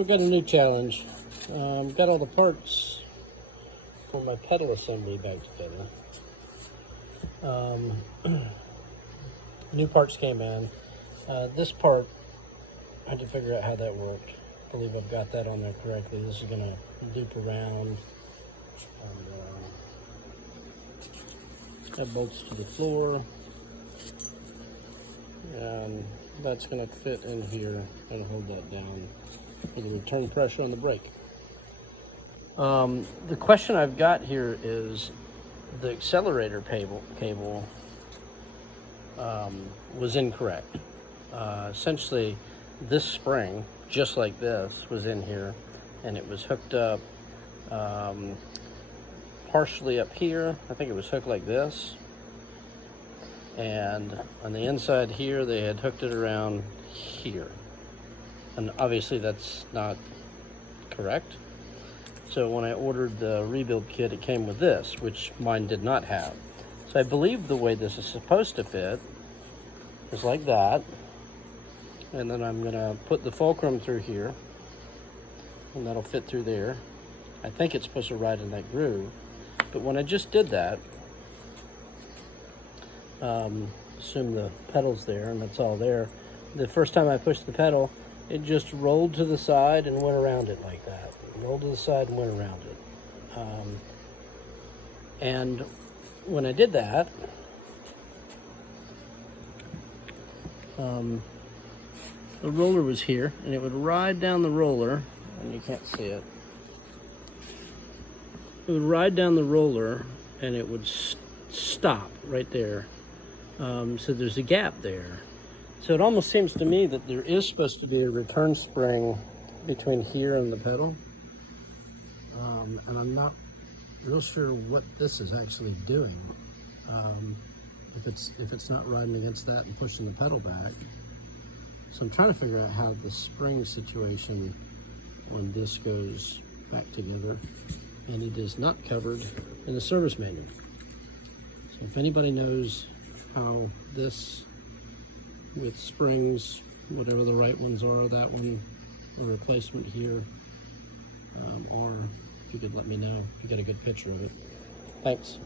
So we've got a new challenge. Got all the parts for my pedal assembly back together. New parts came in. This part, I had to figure out how that worked. I believe I've got that on there correctly. This is going to loop around. That bolts to the floor. And that's going to fit in here and hold that down for the return pressure on the brake. The question I've got here is the accelerator cable was incorrect. Essentially, this spring, just like this, was in here, and it was hooked up partially up here. I think it was hooked like this, and on the inside here they had hooked it around here, and obviously that's not correct. So when I ordered the rebuild kit, it came with this, which mine did not have. So I believe the way this is supposed to fit is like that, and then I'm gonna put the fulcrum through here, and that'll fit through there. I think it's supposed to ride in that groove, but when I just did that, assume the pedal's there, and that's all there. The first time I pushed the pedal, it just rolled to the side and went around it like that. Rolled to the side and went around it. And when I did that, the roller was here, and it would ride down the roller, and you can't see it. It would ride down the roller, and it would stop right there. So there's a gap there. So it almost seems to me that there is supposed to be a return spring between here and the pedal. And I'm not real sure what this is actually doing. If it's not riding against that and pushing the pedal back. So I'm trying to figure out how the spring situation on this goes back together, and it is not covered in the service manual. So if anybody knows how this with springs, whatever the right ones are, that one, the replacement here, or if you could let me know if you get a good picture of it. Thanks.